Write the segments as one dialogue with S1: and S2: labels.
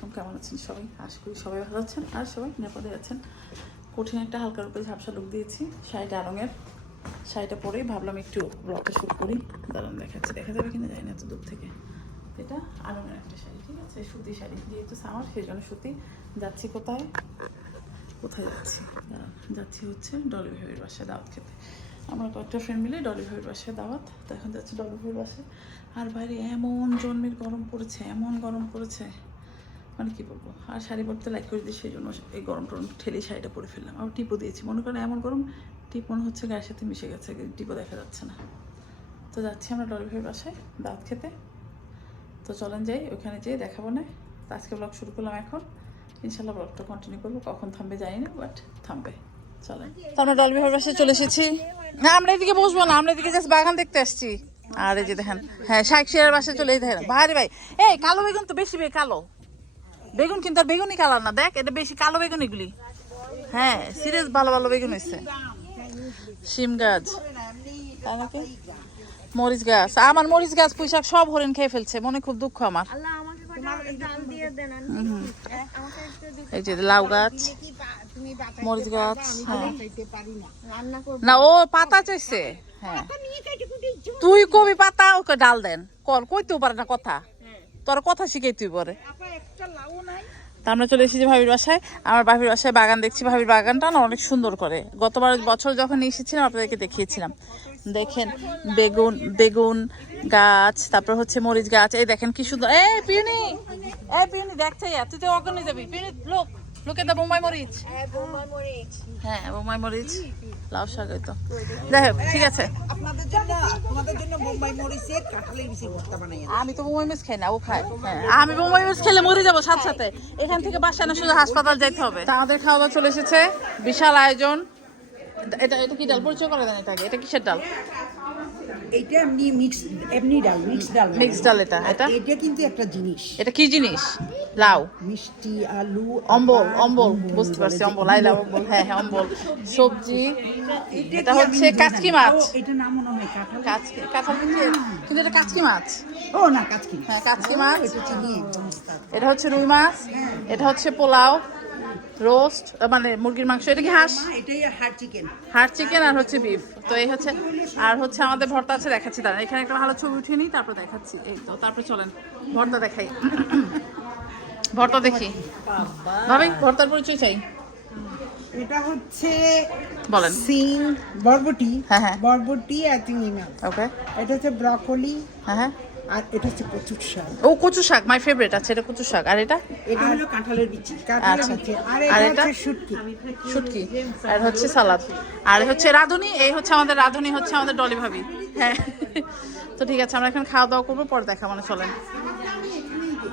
S1: আলাইকুম, কেমন আছেন সবাই? আশা করি সবাই ভালো আছেন আর সবাই নিরাপদে আছেন। কঠিন একটা হালকার উপরে ঝাপসা লুক দিয়েছি, শাড়িটা আরঙের শাড়িটা পরেই ভাবলাম একটু ব্লগটা শুট করি। দাঁড়ান, দেখাচ্ছি। দেখা যাবে কিনা জানি না, এত দূর থেকে। এটা আরঙের একটা শাড়ি, ঠিক আছে? সুতি শাড়ি, যেহেতু সামার সেই জন্য সুতি। যাচ্ছি কোথায়? কোথায় যাচ্ছি? যাচ্ছি হচ্ছে ডলি ভাইয়ের বাসায় দাওয়াত খেতে। আমরা কয়েকটা ফ্রেন্ড মিলে ডলি ভাইয়ের বাসায় দাওয়াত। তো এখন যাচ্ছি ডলি ভাইয়ের বাসায়। আর বাইরে এমন জন্মের গরম পড়েছে, এমন গরম পড়েছে। মানে কি বলব? আর শাড়ি পরতে লাইক করে দিই সেই জন্য এই গরম টরম ঠেলে শাড়িটা পরে ফেললাম। আবার টিপও দিয়েছি। মনে করেন এমন গরম টিপ মনে হচ্ছে গায়ের সাথে মিশে গেছে, টিপও দেখা যাচ্ছে না। তো যাচ্ছি আমরা ডলি ভাইয়ের বাসায়, দাঁত খেতে। তো চলেন যাই, ওখানে যেয়ে দেখাবো না। তো আজকে ব্লগ শুরু করলাম এখন। ইনশাল্লাহ ব্লগটা কন্টিনিউ করব। কখন থামবে জানি না বাট থামবে। চলেন। তো আমরা ডলবি ভাইয়ের বাসায় চলে এসেছি। না, আমরা এদিকে বসবো না, আমরা এদিকে জাস্ট বাগান দেখতে আসছি। আর এই যে দেখেন হ্যাঁ শাক শেয়ার বাসায় চলে দেখেন ভাই ভাই। এই, কালো বেগুন তো বেশি কালো। বেগুন কিন্তু আর বেগুনই কালার না। দেখ এটা বেশি কালো বেগুন এগুলি হ্যাঁ সিরিয়াস ভালো ভালো বেগুন হয়েছে। শিম গাছ। তাই নাকি? মরিচ গাছ। আমার মরিচ গাছ পুঁইশাক সব হরিণ খেয়ে ফেলছে। মনে খুব দুঃখ আমার।
S2: আল্লাহ আমাকে কটা ডাল দিয়ে দেন আমি আমাকে একটু দিতে-
S1: এই যে লাউ গাছ মরিচ গাছ হ্যাঁ।
S2: রান্না করব।
S1: না ও পাতা চাইছে। হ্যাঁ। তুই কবি পাতা ওকে ডাল দেন। কর কইতেও পারে না কথা। তোর কথা শিখে তুই পরে। তা আমরা চলে এসেছি ভাবির বাসায়। আমার ভাবির বাসায় বাগান দেখছি। ভাবির বাগানটা না অনেক সুন্দর করে। গতবার বছর যখন এসেছিলাম আপনাদেরকে দেখিয়েছিলাম। দেখেন বেগুন বেগুন গাছ তারপর হচ্ছে মরিচ গাছ। এই দেখেন কি সুন্দর। এ পিউনি! এ পিউনি দেখছে তুই তো অগ্নি যাবি। পিউনি লোক! লোকে দা বোম্বাই মরিচ।
S2: হ্যাঁ বোমা মরিচ।
S1: হ্যাঁ বোম্বাই মরিচ লাউ শাক এই তো। যাই হোক ঠিক আছে।
S3: আপনাদের জন্য তোমাদের জন্য বোম্বাই মরিচের কাঁঠালের বেশি ভর্তা বানাই
S1: আমি তো বোম্বাই মরিচ খাই না ও খায়। হ্যাঁ আমি বোম্বাই মরিচ খেলে মরে যাব সাথে সাথে। এখান থেকে বাসায় না শুধু হাসপাতাল যেতে হবে। তা আমাদের খাওয়া দাওয়া চলে এসেছে। বিশাল আয়োজন। এটা এটা কি ডাল? পরিচয় করে দেন এটাকে। এটা কিসের ডাল?
S3: এইটা এমনি মিক্স এমনি ডাল মিক্স ডাল।
S1: মিক্স ডাল এটা এটা?
S3: এটা কিন্তু একটা জিনিস।
S1: এটা কি জিনিস? লাউ।
S3: মিষ্টি আলু
S1: অম্বল অম্বল। বুঝতে পারছি
S3: যে
S1: অম্বল আই লাভ অম্বল। হ্যাঁ হ্যাঁ অম্বল। সবজি। এটা হচ্ছে কাচকি মাছ।
S3: এটা নাম মনে হয় কাঁঠাল।
S1: কাচকি কাঁঠাল কিন্তু এটা কাচকি মাছ।
S3: ও না কাচকি
S1: হ্যাঁ কাচকি মাছ।
S3: এটা চিনি।
S1: এটা হচ্ছে রুই মাছ। এটা হচ্ছে পোলাও। রোস্ট মানে মুরগির মাংস এটা কি হাঁস?
S3: এটাই হার্ড চিকেন
S1: হাড় চিকেন আর হচ্ছে বিফ তো এই হচ্ছে আর হচ্ছে আমাদের ভর্তা আছে দেখাচ্ছি দাঁড়ান এখানে একটা ভালো ছবি উঠিয়ে নিই তারপর দেখাচ্ছি। এই তো তারপর চলেন ভর্তা দেখাই। ভর্তা দেখি। ভাবি ভর্তার পরিচয় চাই।
S3: এটা হচ্ছে
S1: বলেন।
S3: সিং বরবটি।
S1: হ্যাঁ, হ্যাঁ।
S3: বরবটি আর চিংড়ি মাছ।
S1: ওকে
S3: এটা হচ্ছে ব্রকলি।
S1: হ্যাঁ হ্যাঁ।
S3: আর এটা হচ্ছে কচুর শাক।
S1: ও কচু শাক মাই ফেভারিট আছে এটা কচু শাক। আর এটা?
S3: এটা হলো কাঁঠালের বিচি কাঁঠালের
S1: আচ্ছা।
S3: বিচি। আর এটা? শুটকি।
S1: শুটকি। আর হচ্ছে সালাদ। আর হচ্ছে রাঁধুনি এই হচ্ছে আমাদের রাঁধুনি হচ্ছে আমাদের ডলি ভাবি। হ্যাঁ। তো ঠিক আছে আমরা এখন খাওয়া দাওয়া করব পরে দেখা মানে চলেন।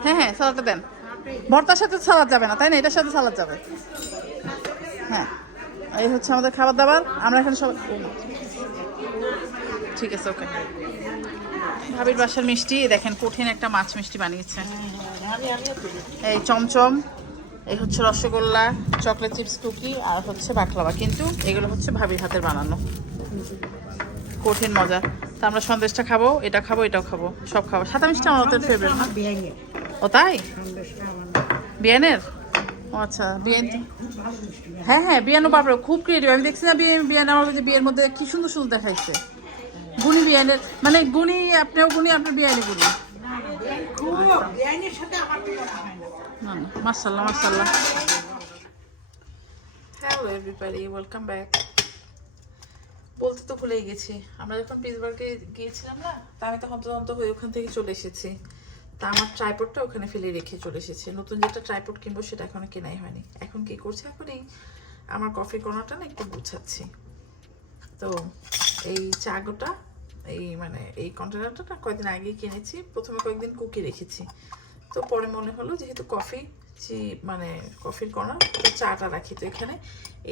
S1: হ্যাঁ হ্যাঁ সালাদটা দেন। ভর্তার সাথে সালাদ যাবে না তাই না? এটার সাথে সালাদ যাবে। হ্যাঁ। এই হচ্ছে আমাদের খাবার দাবার। আমরা এখন সব ঠিক আছে ওকে। ভাবির বাসার মিষ্টি দেখেন কঠিন একটা মাছ মিষ্টি বানিয়েছে। এই চমচম এই হচ্ছে রসগোল্লা চকলেট চিপস কুকি আর হচ্ছে বাকলাবা কিন্তু এগুলো হচ্ছে ভাবির হাতের বানানো। কঠিন মজা। তো আমরা সন্দেশটা খাব এটা খাব এটাও খাব সব খাব। সাদা মিষ্টি আমার ওদের ফেভারিট না? ও তাই? বিয়ানের? ও আচ্ছা বিয়ান হ্যাঁ হ্যাঁ বিয়ানো বাপরে খুব ক্রিয়েটিভ আমি দেখছি না বিয়ে বিয়ান আমার বিয়ের মধ্যে কি সুন্দর সুন্দর দেখাইছে। গুণী বিয়ানের মানে গুণী আপনিও গুণী আপনার বিয়ানি গুণী।
S3: না
S1: না মার্শাল্লাহ মার্শাল্লাহ হ্যালো এভরিবাডি ওয়েলকাম ব্যাক বলতে তো ভুলেই গেছি। আমরা যখন পিসবার্গে গিয়েছিলাম না, তা আমি তখন তদন্ত হয়ে ওখান থেকে চলে এসেছি। তা আমার ট্রাইপডটা ওখানে ফেলে রেখে চলে এসেছি। নতুন যেটা ট্রাইপড কিনবো সেটা এখনও কেনাই হয়নি। এখন কি করছি? এখন এই আমার কফি কর্নারটা না একটু গুছাচ্ছি। তো এই চাগোটা এই মানে এই কন্টেনারটা কয়েকদিন আগেই কিনেছি, প্রথমে কয়েকদিন কুকি রেখেছি। তো পরে মনে হলো যেহেতু কফি চি মানে কফির কর্নার তো চাটা রাখি। তো এখানে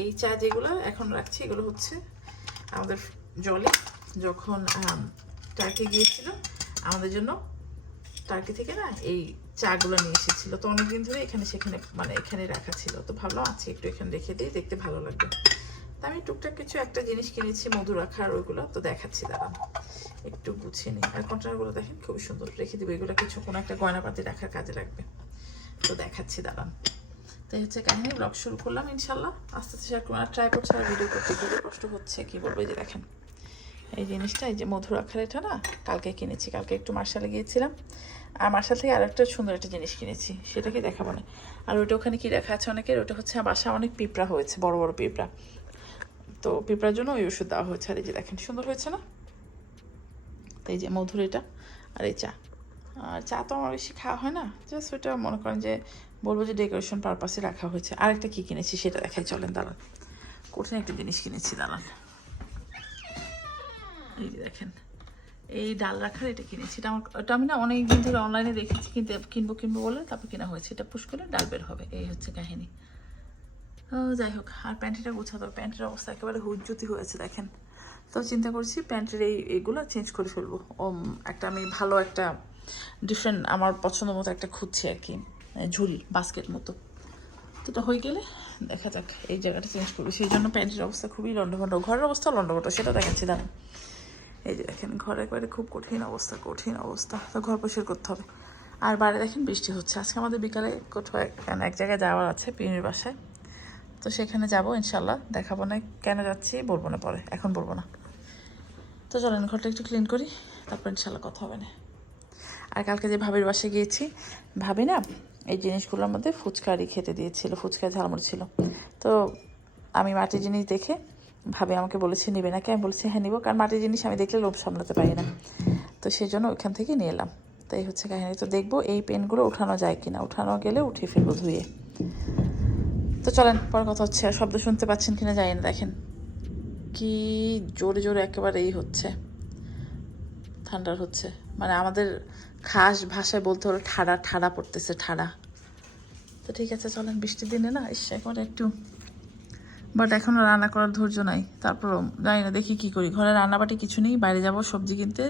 S1: এই চা যেগুলো এখন রাখছি, এগুলো হচ্ছে আমাদের জলে যখন টার্কি গিয়েছিল, আমাদের জন্য টার্কি থেকে না এই চাগুলো নিয়ে এসেছিল। তো অনেকদিন ধরে এখানে সেখানে মানে এখানে রাখা ছিল। তো ভাবলাম আজকে একটু এখানে রেখে দিই, দেখতে ভালো লাগবে। আমি টুকটাক কিছু একটা জিনিস কিনেছি মধু রাখার ওইগুলো, তো দেখাচ্ছি, দাঁড়ান। একটু গুছিয়ে নিই। আর কন্টেনারগুলো দেখেন, খুবই সুন্দর, রেখে দিব। এগুলো কিছু কোনো একটা গয়নাপাতি রাখার কাজে লাগবে। তো দেখাচ্ছি, দাঁড়ান। তাই হচ্ছে কাহিনী, ব্লগ শুরু করলাম, ইনশাল্লাহ। আস্তে আস্তে শেয়ার করলাম আর ট্রাই করছি, আর ভিডিও করতে গিয়ে কষ্ট হচ্ছে, কী বলব? এই যে দেখেন, এই জিনিসটা, এই যে মধুর আখার এটা না, কালকে কিনেছি। কালকে একটু মার্শালে গিয়েছিলাম, আর মার্শাল থেকে আরেকটা সুন্দর একটা জিনিস কিনেছি সেটাকে দেখাবো না? আর ওইটা ওখানে কি দেখা আছে অনেকের? ওটা হচ্ছে বাসা অনেক পিঁপড়া হয়েছে, বড় বড় পিঁপড়া। তো পিঁপড়ার জন্য ওই ওষুধ দেওয়া হয়েছে। আর এই যে দেখেন সুন্দর হয়েছে না? তো এই যে মধুর এটা আর এই চা। আর চা তো আমার বেশি খাওয়া হয় না। জাস্ট ওইটা মনে করেন যে বলব যে ডেকোরেশন পারপাসে রাখা হয়েছে। আরেকটা কী কিনেছি সেটা দেখাই, চলেন দাঁড়ান। কঠিন একটা জিনিস কিনেছি, দাঁড়ান। এই দেখেন, এই ডাল রাখার এটা কিনেছি। এটা আমার, এটা আমি না অনেক দিন ধরে অনলাইনে দেখেছি, কিনতে, কিনবো কিনবো বলে তারপর কেনা হয়েছে। এটা পুশ করলে ডাল বের হবে। এই হচ্ছে কাহিনী। যাই হোক, আর প্যান্টিটা গোছাতে প্যান্টের অবস্থা একেবারে হুজ্জুতি হয়েছে, দেখেন। তো চিন্তা করছি প্যান্টের এই এগুলো চেঞ্জ করে ফেলব। একটা আমি ভালো একটা ডিফারেন্ট আমার পছন্দ মতো একটা খুঁজছি আর কি মানে ঝুল বাস্কেট মতো। তো এটা হয়ে গেলে দেখা যাক, এই জায়গাটা চেঞ্জ করব। সেই জন্য প্যান্টের অবস্থা খুবই লন্ডভন্ড ঘরের অবস্থা লন্ডভন্ড সেটা দেখাচ্ছি, দাঁড়ান। এই যে দেখেন, ঘরে একবারে খুব কঠিন অবস্থা কঠিন অবস্থা। তো ঘর পরিষ্কার করতে হবে। আর বাইরে দেখেন বৃষ্টি হচ্ছে। আজকে আমাদের বিকালে কোথাও এক জায়গায় যাওয়ার আছে পিনির বাসায়। তো সেখানে যাব ইনশাল্লাহ দেখাবো না কেন যাচ্ছি, বলব না পরে। এখন বলব না। তো চলেন, ঘরটা একটু ক্লিন করি, তারপর ইনশাল্লাহ কথা হবে না। আর কালকে যে ভাবির বাসায় গিয়েছি, ভাবি না এই জিনিসগুলোর মধ্যে ফুচকারি খেতে দিয়েছিল ফুচকা ঝালমুড়ি ছিল। তো আমি মাটির জিনিস দেখে ভাবি আমাকে বলেছে, নিবে নাকি? আমি বলেছি হ্যাঁ নিবো। কারণ মাটির জিনিস আমি দেখলে লোভ সামলাতে পারি না। তো সেই জন্য ওইখান থেকে নিয়ে এলাম। তো এই হচ্ছে কাহিনী। তো দেখব এই পেনগুলো উঠানো যায় কিনা। উঠানো গেলে উঠিয়ে ফেলব ধুয়ে। তো চলেন পর কথা হচ্ছে, আর শব্দ শুনতে পাচ্ছেন কিনা জানি না, দেখেন। কি জোরে জোরে একেবারে এই হচ্ছে। ঠান্ডার হচ্ছে। মানে আমাদের খাস ভাষায় বলতে হলো ঠাড়া ঠাড়া পড়তেছে, ঠাড়া। তো ঠিক আছে, চলেন, বৃষ্টির দিনে না এসে একবার একটু। বাট এখনও রান্না করার ধৈর্য নাই, তারপরও জানি না দেখি কি করি। ঘরে রান্নাবাটি কিছু নেই, বাইরে যাব, সবজি কিনতে।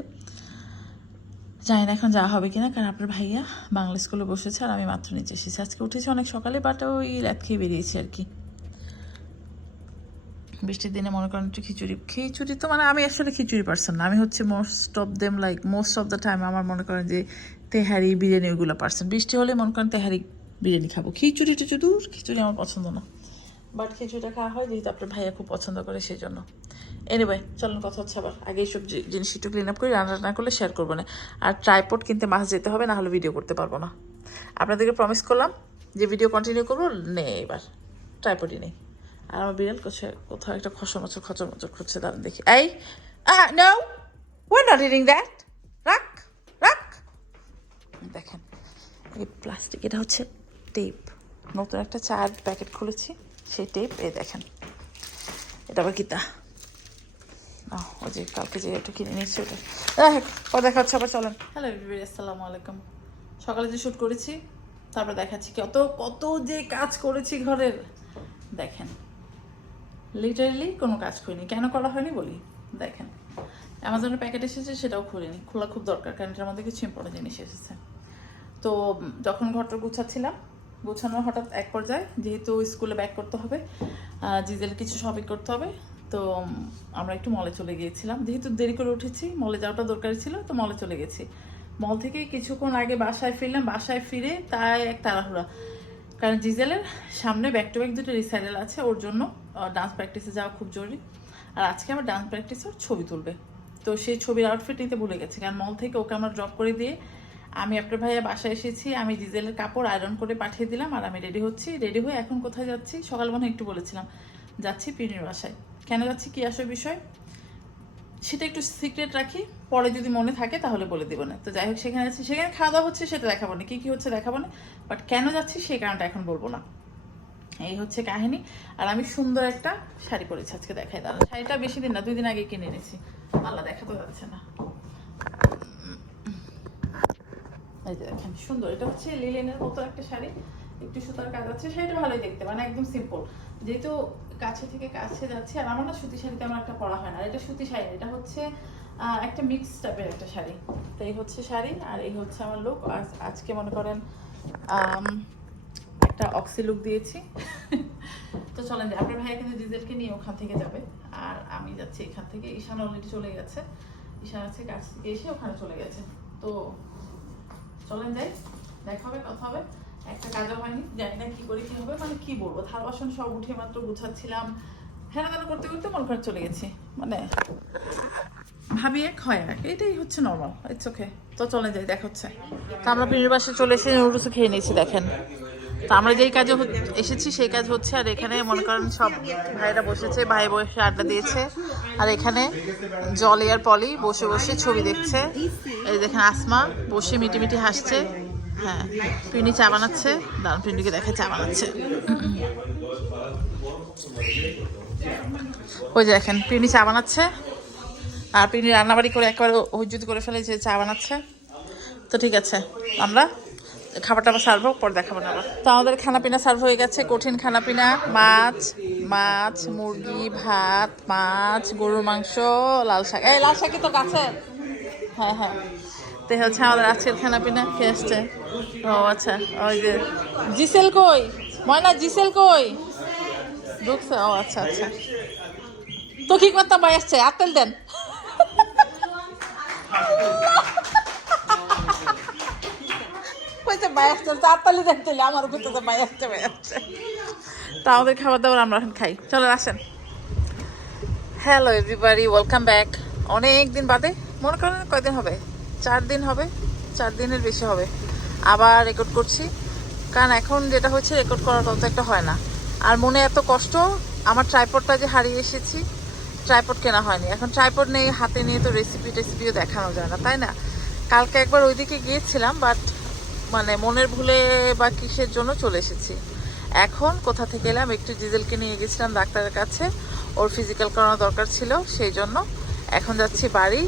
S1: জানি না এখন যাওয়া হবে কিনা, কারণ আপনার ভাইয়া বাংলা স্কুলে বসেছে আর আমি মাত্র নিচে এসেছি। আজকে উঠেছি অনেক সকালে বাট ওই রাত খেয়ে বেরিয়েছি আর কি। বৃষ্টির দিনে মনে করেন একটু খিচুড়ি খিচুড়ি তো মানে আমি আসলে খিচুড়ি পার্সন না। আমি হচ্ছে most of them like most of the time আমার মনে করেন যে তেহারি, বিরিয়ানি ওইগুলো পার্সন বৃষ্টি হলে মনে করেন তেহারি, বিরিয়ানি খাব। খিচুড়ি টুচু দূর, খিচুড়ি আমার পছন্দ না। বাট খিচুড়িটা খাওয়া হয়, যেহেতু আপনার ভাইয়া খুব পছন্দ করে সেই জন্য এনিওয়ে চলুন, কথা হচ্ছে আবার। আগে এইসব জিনিস একটু ক্লিন আপ করি, রান্না রান্না করলে শেয়ার করব না। আর ট্রাইপড কিনতে মাছ যেতে হবে না হলে ভিডিও করতে পারব না। আপনাদেরকে প্রমিস করলাম যে ভিডিও কন্টিনিউ করব, নেই এবার। ট্রাইপডই নেই। আর আমার বিড়াল করছে কোথাও একটা খসর মচর খচর মচর করছে দাঁড়ান দেখি। এই নট ইটিং দ্যাট রাখ রাখ। দেখেন, এই প্লাস্টিক এটা হচ্ছে টেপ নতুন একটা চার প্যাকেট খুলেছি, সেই টেপ এই দেখেন। এটা আবার ও যে কালকে যে এটা কিনে নিয়েছি ওটা। দেখ পর দেখা হচ্ছে, আবার চলেন। হ্যালো আসসালামু আলাইকুম। সকালে যে শ্যুট করেছি, তারপর দেখাচ্ছি কত কত যে কাজ করেছি ঘরের। দেখেন লিটারেলি কোনো কাজ করিনি। কেন করা হয়নি বলি? দেখেন, অ্যামাজনের প্যাকেট এসেছে, সেটাও খুলিনি। খোলা খুব দরকার, কারণ এটার মধ্যে কিছু ইম্পর্টেন্ট জিনিস এসেছে। তো, যখন ঘরটা গুছাচ্ছিলাম গোছানোর হঠাৎ এক পর্যায়ে, যেহেতু স্কুলে ব্যাক করতে হবে জিজের কিছু শপিং করতে হবে তো আমরা একটু মলে চলে গিয়েছিলাম। যেহেতু দেরি করে উঠেছি মলে যাওয়াটা দরকারি ছিল, তো মলে চলে গেছি। মল থেকে কিছুক্ষণ আগে বাসায় ফিরলাম, বাসায় ফিরে তাই এক তাড়াহুড়া। কারণ জিজেলের সামনে ব্যাক টু ব্যাক দুটো রিসাইডেল আছে, ওর জন্য ডান্স প্র্যাকটিসে যাওয়া খুব জরুরি। আর আজকে আমার ডান্স প্র্যাকটিসে ওর ছবি তুলবে। তো সেই ছবির আউটফিট নিতে ভুলে গেছে, কারণ মল থেকে ওকে আমরা ড্রপ করে দিয়ে আমি আপনার ভাইয়া বাসায় এসেছি, আমি ডিজেলের কাপড় আয়রন করে পাঠিয়ে দিলাম, আর আমি রেডি হচ্ছি। রেডি হয়ে এখন কোথায় যাচ্ছি? সকাল মনে একটু বলেছিলাম। যাচ্ছি পিনির বাসায়। কেন যাচ্ছি, কি আসবে বিষয়? সেটা একটু সিক্রেট রাখি, পরে যদি মনে থাকে তাহলে বলে দিব না। তো যাই হোক, সেখানে যাচ্ছি। সেখানে খাওয়া দাওয়া হচ্ছে, সেটা দেখাবো না, কী কী হচ্ছে দেখাবো না। বাট কেন যাচ্ছি, সেই কারণটা এখন বলব না। এই হচ্ছে কাহিনী। আর আমি সুন্দর একটা শাড়ি পরেছি, আজকে দেখাই দাঁড়া শাড়িটা বেশি দিন না, দুই দিন আগে কিনে এনেছি। আল্লাহ দেখা তো যাচ্ছে না। এই যে দেখেন, সুন্দর। এটা হচ্ছে লিলেনের মতো একটা শাড়ি। একটু সুতার কাজ আছে, শাড়িটা ভালোই দেখতে মানে একদম সিম্পল যেহেতু কাছে থেকে কাছে যাচ্ছে, আর আমার না সুতি শাড়ি তেমন একটা পরা হয় না, আর এটা সুতি শাড়ি এটা হচ্ছে একটা মিক্স টাইপের একটা শাড়ি। তো এই হচ্ছে শাড়ি, আর এই হচ্ছে আমার লুক আজকে মনে করেন একটা অক্সি লুক দিয়েছি। তো চলেন। আপনার ভাইয়া কিন্তু ডিজেলকে নিয়ে ওখান থেকে যাবে। আর আমি যাচ্ছি এখান থেকে, ঈশান অলরেডি চলে গেছে। ঈশান আছে কাছ থেকে এসে ওখানে চলে গেছে। তো চলেন যাই, দেখা হবে, কথা হবে। একটা কাজও হয়নি। জানি না কি করি কি হবে মানে কি বলব থাল বাসন সব উঠিয়ে মাত্র গুছাচ্ছিলাম। করতে করতে মনে করে চলে গেছি মানে ভাবি এক হয় এক এটাই হচ্ছে নর্মাল ইটস ওকে তো চলে যাই দেখা হচ্ছে। তা আমরা পিনির বাসে চলে এসে নুডলস খেয়ে নিয়েছি দেখেন। তো আমরা যেই কাজে এসেছি সেই কাজ হচ্ছে আর এখানে মনে করেন সব ভাইরা বসেছে ভাই বসে আড্ডা দিয়েছে। আর এখানে জলি আর পলি বসে বসে ছবি দেখছে। এই দেখেন আসমা বসে মিটি মিটি হাসছে। হ্যাঁ পিন্ডি চা বানাচ্ছে। দাঁড়ান পিন্ডিকে দেখে চা বানাচ্ছে। ওই যে দেখেন, পিন্ডি চা বানাচ্ছে। আর পিন্ডি রান্নাবাড়ি করে একবার হজ্জুত করে ফেলেছে চা বানাচ্ছে। তো ঠিক আছে, আমরা খাবারটা আবার সার্ভ পরে দেখাবো না আবার। তো আমাদের খানাপিনা সার্ভ হয়ে গেছে, কঠিন খানাপিনা। মাছ মাছ, মুরগি, ভাত, মাছ, গরুর মাংস, লাল শাক। এই, লাল শাকই তো কাছে হ্যাঁ হ্যাঁ। তো হচ্ছে, আমাদের আজকের খানাপিনা খেয়ে আসছে। ও আচ্ছা ওই যে জিসেল কই? ময়না, জিসেল কই? ঢুকছে, ও আচ্ছা আচ্ছা। তো কি করতাম, ভাই, আসছে আতেল দেন। আসছে আসছে আসছে। খাবার দাবার আমরা এখন খাই। আসেন। হ্যালো এভরিবাডি ওয়েলকাম ব্যাক অনেক দিন বাদে, মনে করেন কয়দিন হবে? চার দিন হবে, চার দিনের বেশি হবে। আবার রেকর্ড করছি। কারণ এখন যেটা হচ্ছে রেকর্ড করার তত একটা হয় না। আর মনে এত কষ্ট, আমার ট্রাইপডটা যে হারিয়ে এসেছি ট্রাইপড কেনা হয়নি। এখন ট্রাইপড নেই, হাতে নিয়ে তো রেসিপি টেসিপিও দেখানো যায় না, তাই না? কালকে একবার ওইদিকে গিয়েছিলাম বাট মানে মনের ভুলে বা কিসের জন্য চলে এসেছি। এখন কোথা থেকে এলাম? একটু ডিজেলকে নিয়ে গেছিলাম ডাক্তারের কাছে। ওর ফিজিক্যাল করানো দরকার ছিল, সেই জন্য। এখন যাচ্ছি বাড়ি।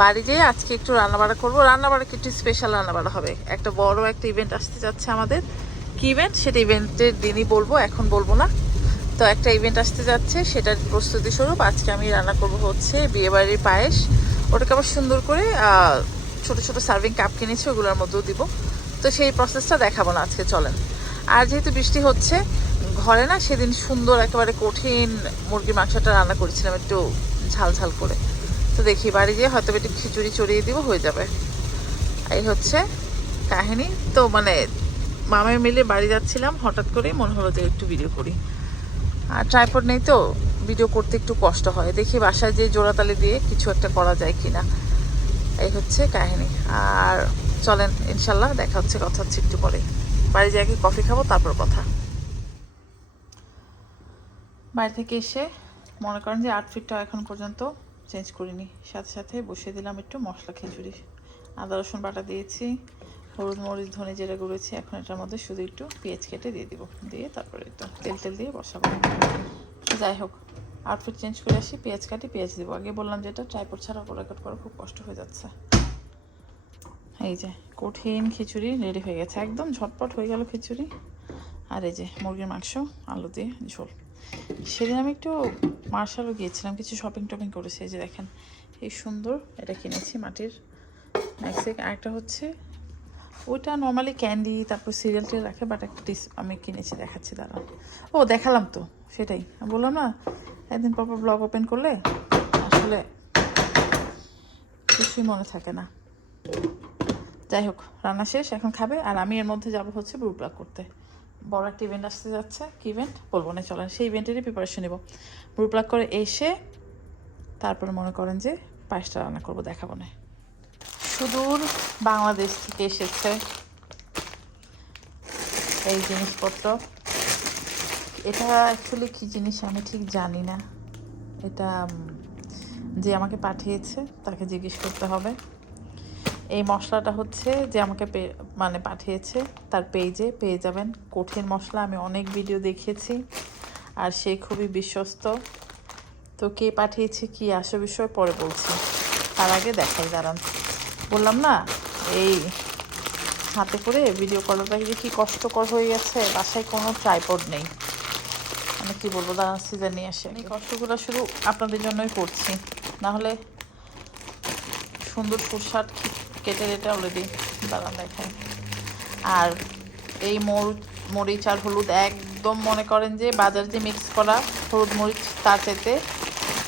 S1: বাড়ি যেয়ে আজকে একটু রান্নাবাড়া করব। রান্নাবাড়া একটু স্পেশাল রান্নাবাড়া হবে? একটা বড় একটা ইভেন্ট আসতে যাচ্ছে আমাদের। কি ইভেন্ট সেটা ইভেন্টের দিনই বলব, এখন বলব না। তো একটা ইভেন্ট আসতে যাচ্ছে, সেটার প্রস্তুতি স্বরূপ আজকে আমি রান্না করব হচ্ছে বিয়েবাড়ির পায়েস। ওটাকে আবার সুন্দর করে ছোট ছোট সার্ভিং কাপ কিনেছি, ওগুলোর মধ্যেও দিব। তো সেই প্রসেসটা দেখাবো না আজকে, চলেন। আর যেহেতু বৃষ্টি হচ্ছে, ঘরে না সেদিন সুন্দর একেবারে কঠিন মুরগির মাংসটা রান্না করেছিলাম একটু ঝাল ঝাল করে। তো দেখি বাড়ি গিয়ে হয়তো একটু খিচুড়ি চড়িয়ে দিব, হয়ে যাবে। এই হচ্ছে কাহিনী। তো মানে মামার মিলে বাড়ি যাচ্ছিলাম, হঠাৎ করে মনে হলো যে একটু ভিডিও করি। আর ট্রাইপড নেই তো ভিডিও করতে একটু কষ্ট হয়। দেখি বাসায় যে জোড়াতালি দিয়ে কিছু একটা করা যায় কি না এই হচ্ছে কাহিনী। আর চলেন, ইনশাল্লাহ দেখা হচ্ছে, কথা হচ্ছে একটু পরে। বাড়ি যাই কফি খাব, তারপর কথা। বাড়ি থেকে এসে মনে করেন যে আউটফিটটা এখন পর্যন্ত চেঞ্জ করিনি। সাথে সাথে বসিয়ে দিলাম একটু মশলা খিচুড়ি। আদা, রসুন বাটা দিয়েছি, হলুদ, মরিচ, ধনে জিরা গুঁড়েছি। এখন এটার মধ্যে শুধু একটু পেঁয়াজ কেটে দিয়ে দিব। দিয়ে তারপরে একটু তেল তেল দিয়ে বসাবো। যাই হোক আউটফিট চেঞ্জ করে আসি, পেঁয়াজ কাটি, পেঁয়াজ দিব। আগে বললাম যে এটা ট্রাইপড ছাড়া রেকর্ড করা খুব কষ্ট হয়ে যাচ্ছে। এই যে, কঠিন খিচুড়ি রেডি হয়ে গেছে। একদম ঝটপট হয়ে গেল খিচুড়ি। আর এই যে, মুরগির মাংস, আলু দিয়ে ঝোল। সেদিন আমি একটু মার্শালও গিয়েছিলাম, কিছু শপিং টপিং করেছি, এই যে দেখেন, এই সুন্দর, এটা কিনেছি মাটির ম্যাক্সিক আরেকটা হচ্ছে, ওইটা নর্মালি ক্যান্ডি তারপর সিরিয়াল টিরিয়াল রাখে বাট একটা ডিস আমি কিনেছি, দেখাচ্ছি, দাঁড়ান। ও, দেখালাম তো, সেটাই। বললাম, না, একদিন পর পর ব্লগ ওপেন করলে আসলে কিছুই মনে থাকে না। যাই হোক, রান্না শেষ, এখন খাবে, আর আমি এর মধ্যে যাব হচ্ছে ব্রু প্লাগ করতে। বড় একটা ইভেন্ট আসতে যাচ্ছে। কি ইভেন্ট বলব না, চলেন, সেই ইভেন্টেরই প্রিপারেশন নেব। ব্রু প্লাগ করে এসে তারপরে মনে করেন যে পায়েসটা রান্না করব, দেখাবো না। সুদূর বাংলাদেশ থেকে এসেছে এই জিনিসপত্র। এটা অ্যাকচুয়ালি কী জিনিস আমি ঠিক জানি না। এটা যে আমাকে পাঠিয়েছে, তাকে জিজ্ঞেস করতে হবে। এই মশলাটা হচ্ছে যে আমাকে মানে পাঠিয়েছে, তার পেজে পেয়ে যাবেন। কঠিন মশলা, আমি অনেক ভিডিও দেখিয়েছি। আর সে খুবই বিশ্বস্ত। তো কে পাঠিয়েছে, কি আসে বিষয় পরে বলছি। তার আগে দেখাই, দাঁড়ান। বললাম না, এই হাতে করে ভিডিও করাটা যে কি কষ্টকর হয়ে গেছে। বাসায় কোনো ট্রাইপড নেই। মানে কী বলব, দাঁড়ান সিজন নিয়ে আসে এই কষ্টগুলো শুধু আপনাদের জন্যই করছি। না হলে সুন্দর সুরসাট কেটে রেটে অলরেডি দাঁড়ান দেখেন আর এই মরিচ আর হলুদ একদম মনে করেন যে বাজার যে মিক্স করা হলুদ মরিচ, তার চাইতে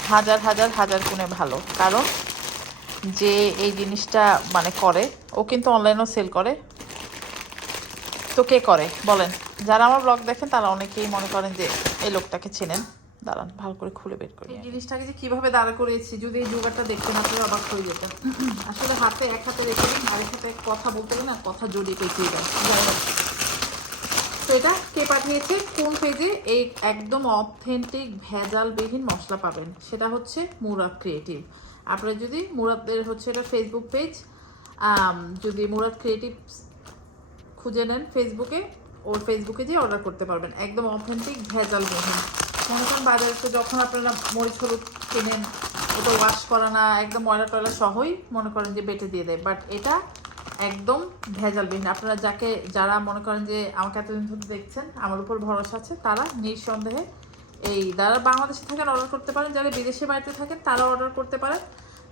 S1: হাজার হাজার হাজার গুণে ভালো। কারণ যে এই জিনিসটা মানে করে, ও কিন্তু অনলাইনেও সেল করে। তো কে করে? বলেন। যারা আমার ব্লগ দেখেন, তারা অনেকেই মনে করেন যে এই লোকটাকে চেনেন। দাঁড়ান ভালো করে খুলে বের করি এই জিনিসটাকে যে কীভাবে দাঁড়া করেছি যদি এই যোগাটা দেখতে না আপনি অবাক হয়ে যেতেন আসলে হাতে এক হাতে রেখে দিন আরেক হাতে কথা বলতে গেলে না কথা জড়িয়ে পেঁচিয়ে দেয় যাই হোক। তো এটা কে পাঠিয়েছে? কোন পেজে এই একদম অথেন্টিক ভেজালবিহীন মশলা পাবেন। সেটা হচ্ছে মুরাদ ক্রিয়েটিভ আপনারা যদি মুরাদের হচ্ছে এটা ফেসবুক পেজ যদি মুরাদ ক্রিয়েটিভ খুঁজে নেন ফেসবুকে ওর ফেসবুকে যেয়ে অর্ডার করতে পারবেন। একদম অথেন্টিক ভেজালবিহীন। মনে করেন বাজারে তো যখন আপনারা মরিচ, হলুদ কেনেন, ওটা ওয়াশ করা না, একদম ময়লা টয়লা সহই মনে করেন যে বেটে দিয়ে দেয়। বাট এটা একদম ভেজালবিহীন। আপনারা যাকে, যারা মনে করেন যে আমাকে এতদিন ধরে দেখছেন, আমার উপর ভরসা আছে, তারা নিঃসন্দেহে এই, যারা বাংলাদেশে থাকেন অর্ডার করতে পারেন, যারা বিদেশে বাড়িতে থাকেন, তারা অর্ডার করতে পারেন।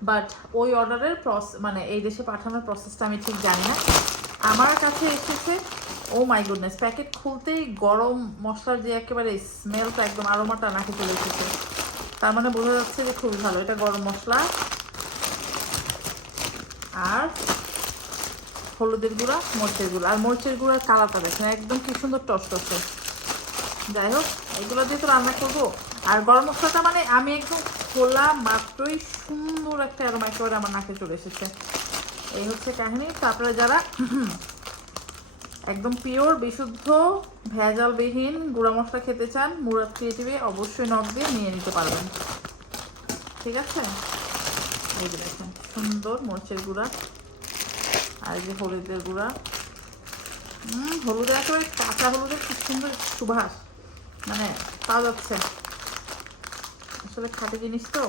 S1: বাট ওই অর্ডারের প্রস মানে এই দেশে পাঠানোর প্রসেসটা আমি ঠিক জানি না। আমার কাছে এসেছে ও মাই গুডনেস প্যাকেট খুলতেই গরম মশলার যে একেবারে স্মেলটা একদম আরোমাটা নাকে চলে এসেছে। তার মানে বোঝা যাচ্ছে যে খুবই ভালো, এটা গরম মশলা। আর হলুদের গুঁড়া, মরিচের গুঁড়া। আর মরিচের গুঁড়ার কালারটা দেখেন, একদম কি সুন্দর টস টসে যাই হোক, এগুলো দিয়ে তো রান্না করব। আর গরম মশলাটা মানে আমি একদম খোলা মাত্রই সুন্দর একটা অ্যারোমা একেবারে আমার নাকে চলে এসেছে। এই হচ্ছে কাহিনী। তারপরে যারা একদম পিওর বিশুদ্ধ, ভেজালবিহীন, গুঁড়া মশলা খেতে চান, মুরাদ ক্রিয়েটিভে অবশ্যই নখ দিয়ে নিয়ে নিতে পারবেন। ঠিক আছে? দেখেন, সুন্দর মরিচের গুঁড়া আর যে হলুদের গুঁড়া। হুম হলুদের একেবারে কাঁচা হলুদের খুব সুন্দর সুভাষ মানে পাওয়া যাচ্ছে। আসলে খাঁটি জিনিস তো।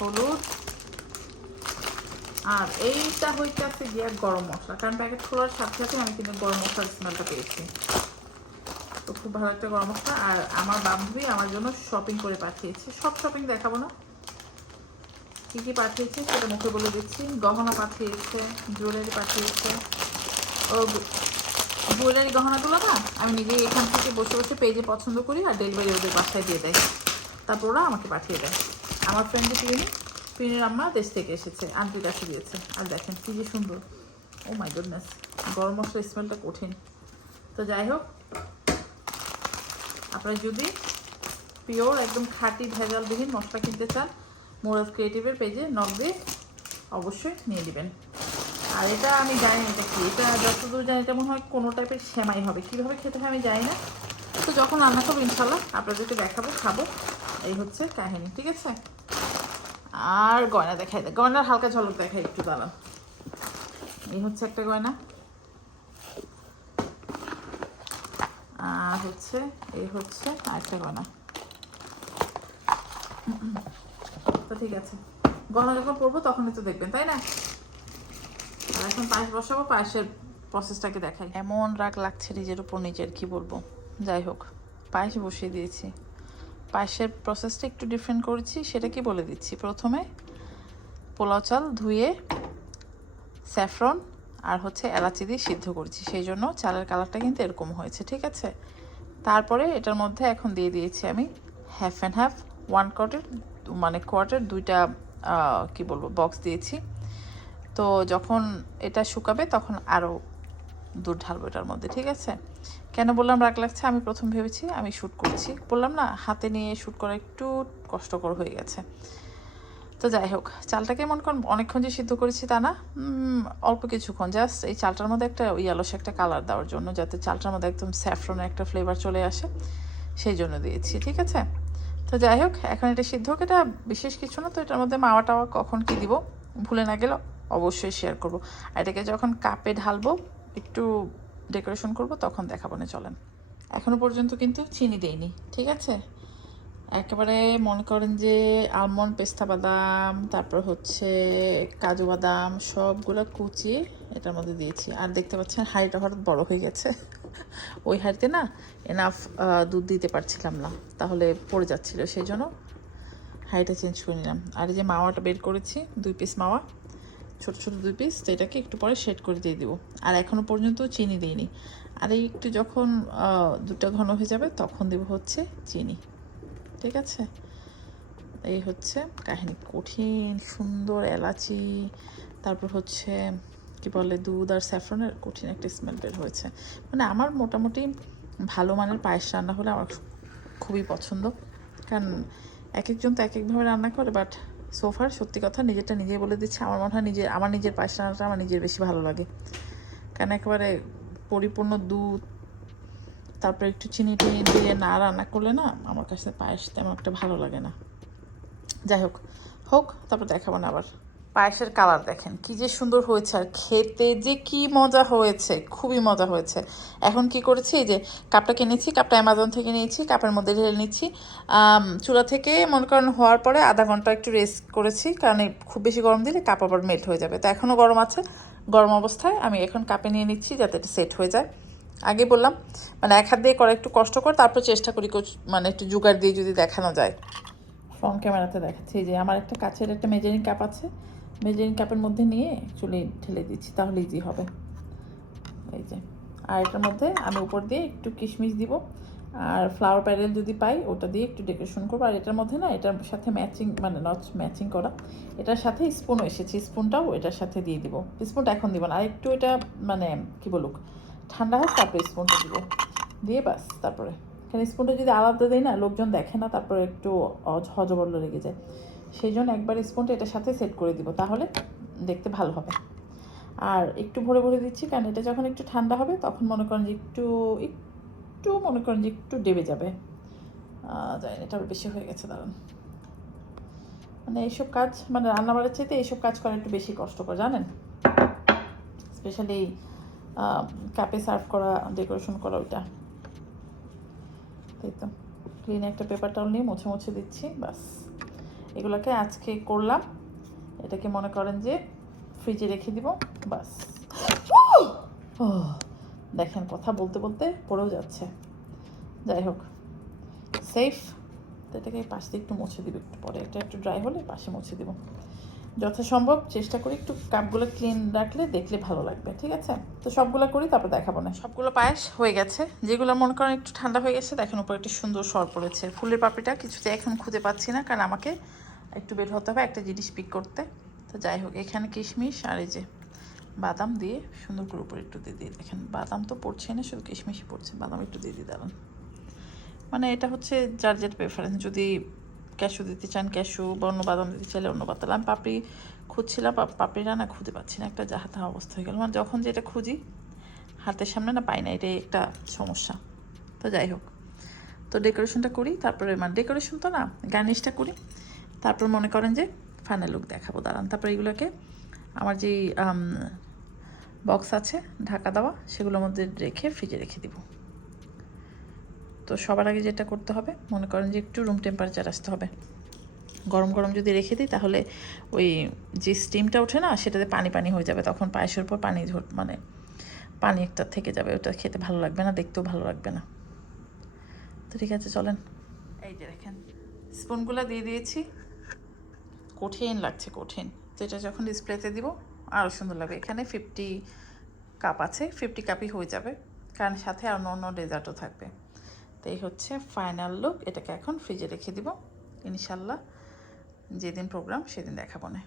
S1: হলুদ আর এইটা হইতেছে গিয়া গরম মশলা। কারণ প্যাকেট খোলার সাথে সাথে আমি কিন্তু গরম মশলার স্মেলটা পেয়েছি। তো খুব ভালো একটা গরম মশলা। আর আমার বান্ধবী আমার জন্য শপিং করে পাঠিয়েছে। সব শপিং দেখাবো না। কী কী পাঠিয়েছে সেটা মুখে বলে দিচ্ছি। গহনা পাঠিয়েছে জুয়েলারি পাঠিয়েছে। ও জুয়েলারি গহনাগুলো না আমি নিজেই এখান থেকে বসে বসে পেজে পছন্দ করি আর ডেলিভারি ওদের বাসায় দিয়ে দেয়। তারপর ওরা আমাকে পাঠিয়ে দেয়। আমার ফ্রেন্ডে যে পিউনির আম্মা দেশ থেকে এসেছে, আন্টির কাছে দিয়েছে আর দেখেন, কি যে সুন্দর। ও মাই গুডনেস গরম মশলার স্মেলটা কঠিন। তো যাই হোক, আপনারা যদি পিওর একদম খাঁটি, ভেজালবিহীন মশলা কিনতে চান মোরাজ ক্রিয়েটিভের পেজে নক দিয়ে অবশ্যই নিয়ে নেবেন। আর এটা আমি জানি না এটা কি। এটা যতদূর জানি, এটা মনে হয় কোনো টাইপের সেমাই হবে। কীভাবে খেতে হয় আমি জানি না। তো যখন রান্না করব ইনশাল্লাহ আপনাদেরকে দেখাবো, খাব। এই হচ্ছে কাহিনী, ঠিক আছে? আর গয়না দেখাই দেয় গয়নার হালকা ঝলক দেখাই একটু দাঁড়ান এই হচ্ছে একটা গয়না। আর হচ্ছে, এই হচ্ছে আরেকটা গয়না। তো ঠিক আছে। গয়না যখন পরবো তখনই তো দেখবেন, তাই না? আর এখন পায়েস বসাবো, পায়েসের প্রসেসটাকে দেখাই। এমন রাগ লাগছে নিজের উপর নিজের, কি বলব? যাই হোক, পায়েস বসিয়ে দিয়েছি। পায়েসের প্রসেসটা একটু ডিফারেন্ট করেছি, সেটা কি বলে দিচ্ছি? প্রথমে পোলাও চাল ধুয়ে স্যাফরন আর হচ্ছে এলাচি দিয়ে সিদ্ধ করেছি। সেই জন্য চালের কালারটা কিন্তু এরকম হয়েছে, ঠিক আছে? তারপরে এটার মধ্যে এখন দিয়ে দিয়েছি আমি half and half one quarter মানে কোয়ার্টার দুইটা কি বলব বক্স দিয়েছি। তো যখন এটা শুকাবে তখন আরও দুধ ঢালবো এটার মধ্যে, ঠিক আছে? কেন বললাম রাগ লাগছে? আমি প্রথম ভেবেছি আমি শ্যুট করছি। বললাম, না, হাতে নিয়ে শ্যুট করা একটু কষ্টকর হয়ে গেছে। তো যাই হোক, চালটাকে মনে করুন অনেকক্ষণ যে সিদ্ধ করেছি তা না অল্প কিছুক্ষণ জাস্ট এই চালটার মধ্যে একটা ইয়ালোস একটা কালার দেওয়ার জন্য, যাতে চালটার মধ্যে একদম স্যাফরনের একটা ফ্লেভার চলে আসে, সেই জন্য দিয়েছি, ঠিক আছে? তো যাই হোক, এখন এটা সিদ্ধ হোক, এটা বিশেষ কিছু না, তো এটার মধ্যে মাওয়া টাওয়া কখন কি দিব, ভুলে না গেলে অবশ্যই শেয়ার করব। আর এটাকে যখন কাপে ঢালবো, একটু ডেকোরেশন করব, তখন দেখাবো না চলেন। এখনও পর্যন্ত কিন্তু চিনি দেইনি, ঠিক আছে? একেবারে মনে করেন যে আলমন্ড পেস্তা বাদাম, তারপর হচ্ছে কাজু বাদাম, সবগুলো কুচিয়ে এটার মধ্যে দিয়েছি। আর দেখতে পাচ্ছেন হাঁড়িটা হঠাৎ বড় হয়ে গেছে। ওই হাঁড়িতে না এনাফ দুধ দিতে পারছিলাম না, তাহলে পড়ে যাচ্ছিল, সেই জন্য হাঁড়িটা চেঞ্জ করে নিলাম। আর এই যে মাওয়াটা বের করেছি, দুই পিস মাওয়া। ছোট ছোট দুই পিস তো এটাকে একটু পরে শেড করে দিয়ে দেবো। আর এখনও পর্যন্ত চিনি দিইনি। আর এই একটু যখন দুধটা ঘন হয়ে যাবে, তখন দেবো হচ্ছে চিনি। ঠিক আছে? এই হচ্ছে কাহিনী। কঠিন, সুন্দর এলাচি, তারপর হচ্ছে, কি বলে, দুধ আর স্যাফরনের কঠিন একটা স্মেল বের হয়েছে। মানে আমার মোটামুটি ভালো মানের পায়েস রান্না হলে আমার খুবই পছন্দ। কারণ এক একজন তো এক একভাবে রান্না করে বাট সোফার সত্যি কথা, নিজেরটা নিজে বলে দিচ্ছে। আমার মনে হয় নিজের আমার নিজের পায়েস রান্নাটা আমার নিজের বেশি ভালো লাগে। কারণ একেবারে পরিপূর্ণ দুধ, তারপরে একটু চিনি টিনি দিয়ে না রান্না করলে না, আমার কাছে পায়েস তেমন একটা ভালো লাগে না। যাই হোক হোক, তারপর দেখাবো না আবার। পায়েসের কালার দেখেন, কি যে সুন্দর হয়েছে আর খেতে যে কি মজা হয়েছে, খুবই মজা হয়েছে। এখন কি করেছি যে কাপটা কিনেছি কাপটা অ্যামাজন থেকে নিয়েছি, কাপের মধ্যে ঢেলে নিচ্ছি চুলা থেকে মনে করেন হওয়ার পরে আধা ঘণ্টা একটু রেস্ট করেছি, কারণ খুব বেশি গরম দিলে কাপ আবার মেল্ট হয়ে যাবে। তো এখনও গরম আছে, গরম অবস্থায় আমি এখন কাপে নিয়ে নিচ্ছি যাতে এটা সেট হয়ে যায়। আগে বললাম মানে এক হাত দিয়ে করা একটু কষ্টকর, তারপর চেষ্টা করি মানে একটু জোগাড় দিয়ে যদি দেখানো যায়। ফ্রন্ট ক্যামেরাতে দেখাচ্ছি যে আমার একটা কাছের একটা মেজারিং কাপ আছে মেজারিং কাপের মধ্যে নিয়ে চুলে ঢেলে দিচ্ছি, তাহলে ইজি হবে। এই যে, আর এটার মধ্যে আমি উপর দিয়ে একটু কিশমিশ দিব, আর ফ্লাওয়ার প্যাডেল যদি পাই, ওটা দিয়ে একটু ডেকোরেশন করব। আর এটার মধ্যে না, এটার সাথে ম্যাচিং মানে নট ম্যাচিং করা, এটার সাথে স্পুনও এসেছে স্পুনটাও এটার সাথে দিয়ে দিব। স্পুনটা এখন দিব না, আর একটু এটা মানে কি বলুক, ঠান্ডা হোক, তারপরে স্পুনটা দিব। দিয়ে বাস, তারপরে। এখানে স্পুনটা যদি আলাদা দেয় না, লোকজন দেখে না, তারপরে একটু হজবরল লেগে যায়। সেই জন্য একবার স্পুনটা এটার সাথে সেট করে দিব, তাহলে দেখতে ভালো হবে। আর একটু ভরে ভরে দিচ্ছি, কারণ এটা যখন একটু ঠান্ডা হবে, তখন মনে করেন যে একটু একটু মনে করেন যে একটু ডেবে যাবে। জানি এটা বেশি হয়ে গেছে দাঁড়ান মানে এইসব কাজ মানে রান্নাবাড়ির চাইতে এইসব কাজ করা একটু বেশি কষ্টকর, জানেন? স্পেশালি কাপে সার্ভ করা ডেকোরেশন করা, ওইটা। তাই তো। ক্লিন একটা পেপার টাউল নিয়ে মুছে মুছে দিচ্ছি, বাস। এগুলোকে আজকে করলাম। এটাকে মনে করেন যে ফ্রিজে রেখে দিব, বাস। ও, দেখেন কথা বলতে বলতে পড়েও যাচ্ছে। যাই হোক সেফ এটাকে পাশ দিয়ে একটু মুছে দিব একটু পরে। এটা একটু ড্রাই হলে পাশে মুছে দিব। যথাসম্ভব চেষ্টা করি একটু কাপগুলো ক্লিন রাখলে দেখলে ভালো লাগবে, ঠিক আছে? তো সবগুলো করি, তারপর দেখাবো না সবগুলো পায়েস হয়ে গেছে। যেগুলো মনে করেন একটু ঠান্ডা হয়ে গেছে, দেখেন উপরে একটু সুন্দর সর পড়েছে। ফুলের পাপড়িটা কিছুতে এখন খুঁজে পাচ্ছি না, কারণ আমাকে একটু বের হতে হবে, একটা জিনিস পিক করতে। তো যাই হোক, এখানে কিশমিশ আর এই যে বাদাম দিয়ে সুন্দর করে উপরে একটু দিয়ে দিই। দেখেন, বাদাম তো পড়ছে না, শুধু কিশমিশই পড়ছে, বাদাম একটু দিয়ে দিই, দাঁড়ান। মানে এটা হচ্ছে যার যার প্রেফারেন্স যদি ক্যাশু দিতে চান ক্যাশু বা অন্য বাদাম দিতে চাইলে অন্য বাদাম। আমি পাপড়ি খুঁজছিলাম পাপড়িটা না খুঁজে পাচ্ছি না, একটা যাহা তাহা অবস্থা হয়ে গেল। মানে যখন যেটা খুঁজি, হাতের সামনে না পাই না, এটাই একটা সমস্যা। তো যাই হোক, তো ডেকোরেশনটা করি, তারপরে মানে ডেকোরেশন তো না গার্নিশটা করি। তারপর মনে করেন যে ফাইনাল লুক দেখাবো। দাঁড়ান, তারপর এগুলোকে আমার যেই বক্স আছে, ঢাকা দেওয়া, সেগুলোর মধ্যে রেখে ফ্রিজে রেখে দিব। তো সবার আগে যেটা করতে হবে, মনে করেন যে একটু রুম টেম্পারেচার আসতে হবে। গরম গরম যদি রেখে দিই, তাহলে ওই যে স্টিমটা ওঠে না, সেটাতে পানি পানি হয়ে যাবে। তখন পায়েসের উপর পানি ঝর মানে পানি একটা থেকে যাবে, ওটা খেতে ভালো লাগবে না, দেখতেও ভালো লাগবে না। তো ঠিক আছে, চলেন। এই যে দেখেন স্পুনগুলো দিয়ে দিয়েছি। কঠিন লাগছে, কঠিন। তো এটা যখন ডিসপ্লেতে দিব আরও সুন্দর লাগবে। এখানে ফিফটি কাপ আছে ফিফটি কাপই হয়ে যাবে। কারণ সাথে আর অন্য অন্য ডেজার্টও থাকবে। তো এই হচ্ছে ফাইনাল লুক এটাকে এখন ফ্রিজে রেখে দিব। ইনশাল্লাহ যেদিন প্রোগ্রাম সেদিন দেখাবো না।